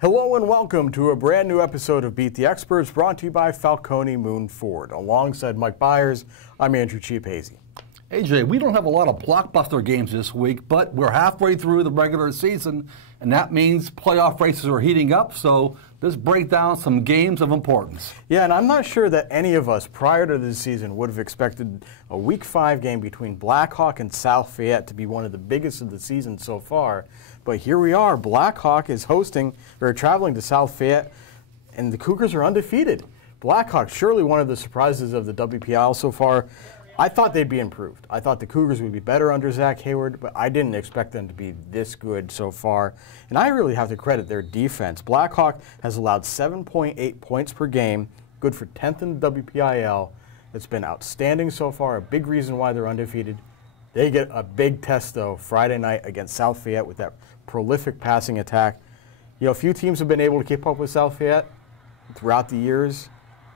Hello and welcome to a brand new episode of Beat the Experts, brought to you by Falcone Moon Ford. Alongside Mike Bires, I'm Andrew Chiappazzi. Hey Jay, we don't have a lot of blockbuster games this week, but we're halfway through the regular season, and that means playoff races are heating up, so let's break down some games of importance. Yeah, and I'm not sure that any of us prior to this season would have expected a Week 5 game between Blackhawk and South Fayette to be one of the biggest of the season so far. But here we are. Blackhawk is traveling to South Fayette, and the Cougars are undefeated. Blackhawk, surely one of the surprises of the WPIL so far. I thought they'd be improved. I thought the Cougars would be better under Zach Hayward, but I didn't expect them to be this good so far. And I really have to credit their defense. Blackhawk has allowed 7.8 points per game, good for 10th in the WPIL. It's been outstanding so far, a big reason why they're undefeated. They get a big test, though, Friday night against South Fayette with that prolific passing attack. You know, few teams have been able to keep up with South Fayette throughout the years,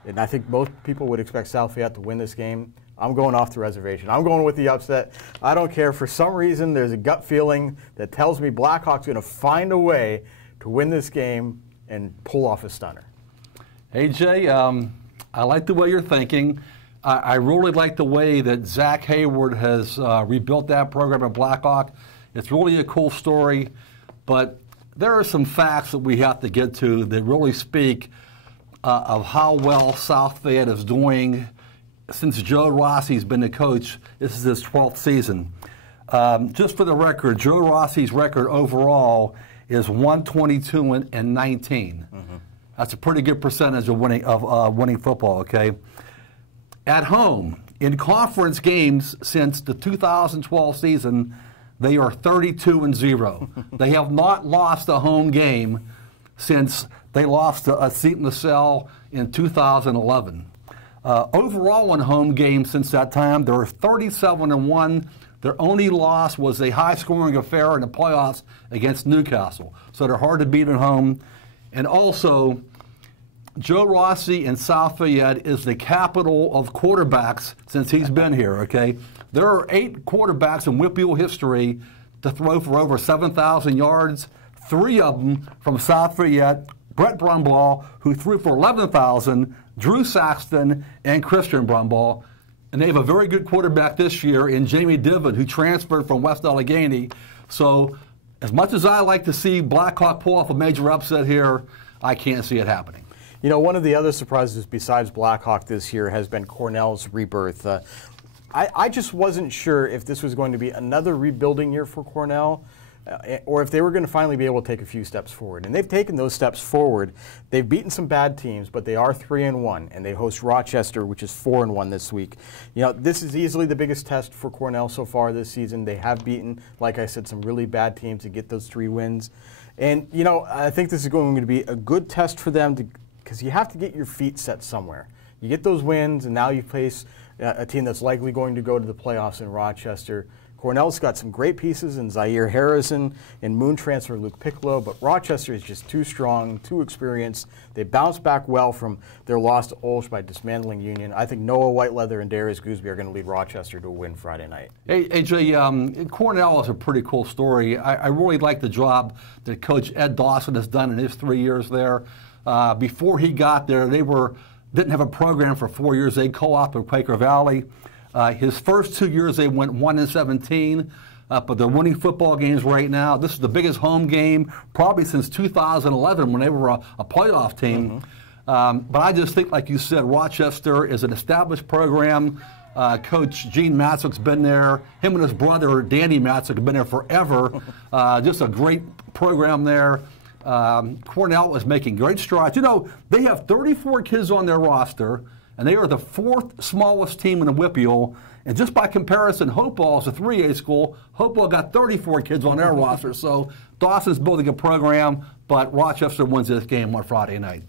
and I think most people would expect South Fayette to win this game. I'm going off the reservation. I'm going with the upset. I don't care. For some reason, there's a gut feeling that tells me Blackhawk's going to find a way to win this game and pull off a stunner. Hey, Jay, I like the way you're thinking. I really like the way that Zach Hayward has rebuilt that program at Blackhawk. It's really a cool story, but there are some facts that we have to get to that really speak of how well South Fayette is doing since Joe Rossi's been the coach. This is his 12th season. Just for the record, Joe Rossi's record overall is 122 and 19. Mm-hmm. That's a pretty good percentage of winning football. Okay, at home in conference games since the 2012 season, they are 32-0. They have not lost a home game since they lost a seat in the cell in 2011. Overall in home games since that time, they're 37-1. Their only loss was a high-scoring affair in the playoffs against Newcastle. So they're hard to beat at home. And also, Joe Rossi in South Fayette is the capital of quarterbacks since he's been here, okay? There are 8 quarterbacks in WPIAL history to throw for over 7,000 yards, 3 of them from South Fayette: Brett Brumbaugh, who threw for 11,000, Drew Saxton, and Christian Brumbaugh. And they have a very good quarterback this year in Jamie Diven, who transferred from West Allegheny. So as much as I like to see Blackhawk pull off a major upset here, I can't see it happening. You know, one of the other surprises besides Blackhawk this year has been Cornell's rebirth. I just wasn't sure if this was going to be another rebuilding year for Cornell, or if they were going to finally be able to take a few steps forward. And they've taken those steps forward. They've beaten some bad teams, but they are 3-1, and they host Rochester, which is 4-1 this week. You know, this is easily the biggest test for Cornell so far this season. They have beaten, like I said, some really bad teams to get those 3 wins. And, you know, I think this is going to be a good test for them because you have to get your feet set somewhere. You get those wins, and now you face a team that's likely going to go to the playoffs in Rochester. Cornell's got some great pieces in Zaire Harrison and Moon transfer Luke Piccolo, but Rochester is just too strong, too experienced. They bounced back well from their loss to Olsh by dismantling Union. I think Noah Whiteleather and Darius Gooseby are going to lead Rochester to a win Friday night. Hey, AJ, Cornell is a pretty cool story. I really like the job that Coach Ed Dawson has done in his 3 years there. Before he got there, they didn't have a program for 4 years. They co-opted with Quaker Valley. His first 2 years, they went 1-17, but they're winning football games right now. This is the biggest home game probably since 2011 when they were a playoff team. Mm-hmm. But I just think, like you said, Rochester is an established program. Coach Gene Matzock's been there. Him and his brother, Danny Matzock, have been there forever. Just a great program there. Cornell is making great strides. You know, they have 34 kids on their roster, and they are the 4th smallest team in the WPIAL. And just by comparison, Hopewell is a 3A school. Hopewell got 34 kids on their roster. So Dawson's building a program, but Rochester wins this game on Friday night.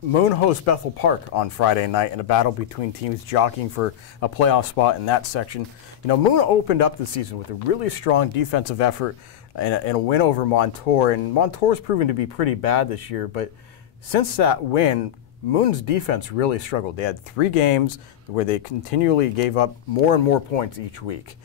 Moon hosts Bethel Park on Friday night in a battle between teams jockeying for a playoff spot in that section. You know, Moon opened up the season with a really strong defensive effort and a win over Montour. And Montour's proven to be pretty bad this year, but since that win, Moon's defense really struggled. They had 3 games where they continually gave up more and more points each week.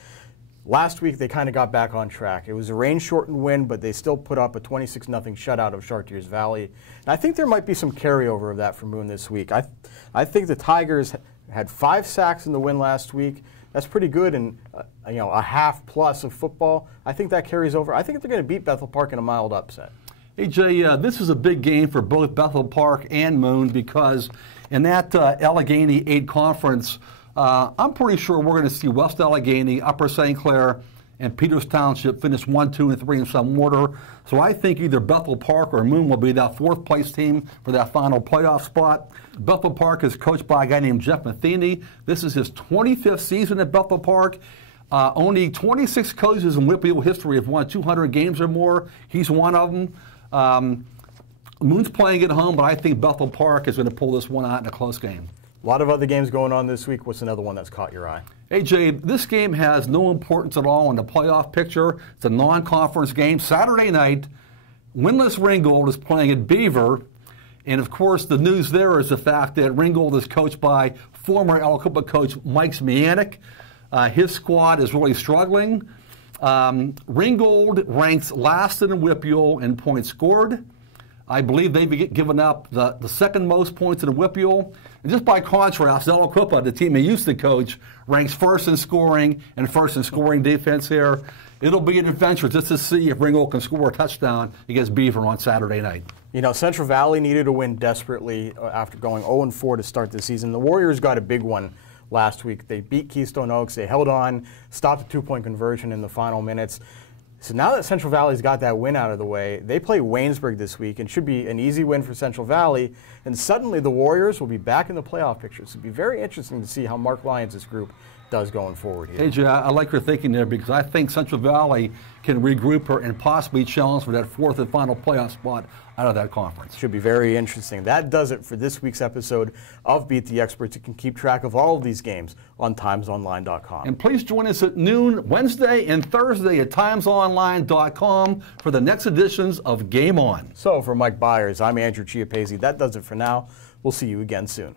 Last week, they kind of got back on track. It was a rain-shortened win, but they still put up a 26-0 shutout of Chartiers Valley. And I think there might be some carryover of that for Moon this week. I think the Tigers had 5 sacks in the win last week. That's pretty good, and a half plus of football. I think that carries over. I think they're going to beat Bethel Park in a mild upset. Hey, Jay, this is a big game for both Bethel Park and Moon because in that Allegheny 8 conference, I'm pretty sure we're going to see West Allegheny, Upper St. Clair, and Peters Township finish 1, 2, and 3 in some order. So I think either Bethel Park or Moon will be that 4th place team for that final playoff spot. Bethel Park is coached by a guy named Jeff Matheny. This is his 25th season at Bethel Park. Only 26 coaches in Whitfield history have won 200 games or more. He's one of them. Moon's playing at home, but I think Bethel Park is going to pull this one out in a close game. A lot of other games going on this week. What's another one that's caught your eye? Hey, Jay, this game has no importance at all in the playoff picture. It's a non-conference game. Saturday night, winless Ringgold is playing at Beaver. And, of course, the news there is the fact that Ringgold is coached by former Aliquippa coach Mike Smianik. His squad is really struggling. Ringgold ranks last in Whitfield in points scored. I believe they've given up the second most points in the Whitfield. And just by contrast, Aliquippa, the team he used to coach, ranks first in scoring and first in scoring defense here. It'll be an adventure just to see if Ringgold can score a touchdown against Beaver on Saturday night. You know, Central Valley needed a win desperately after going 0-4 to start the season. The Warriors got a big one last week. They beat Keystone Oaks. They held on, stopped a 2-point conversion in the final minutes. So now that Central Valley's got that win out of the way, they play Waynesburg this week and should be an easy win for Central Valley. And suddenly the Warriors will be back in the playoff picture. So it'll be very interesting to see how Mark Lyons' group does going forward here. Hey, Jay, I like your thinking there because I think Central Valley can regroup her and possibly challenge for that 4th and final playoff spot out of that conference. Should be very interesting. That does it for this week's episode of Beat the Experts. You can keep track of all of these games on timesonline.com. And please join us at noon Wednesday and Thursday at timesonline.com for the next editions of Game On. So for Mike Bires, I'm Andrew Chiappazzi. That does it for now. We'll see you again soon.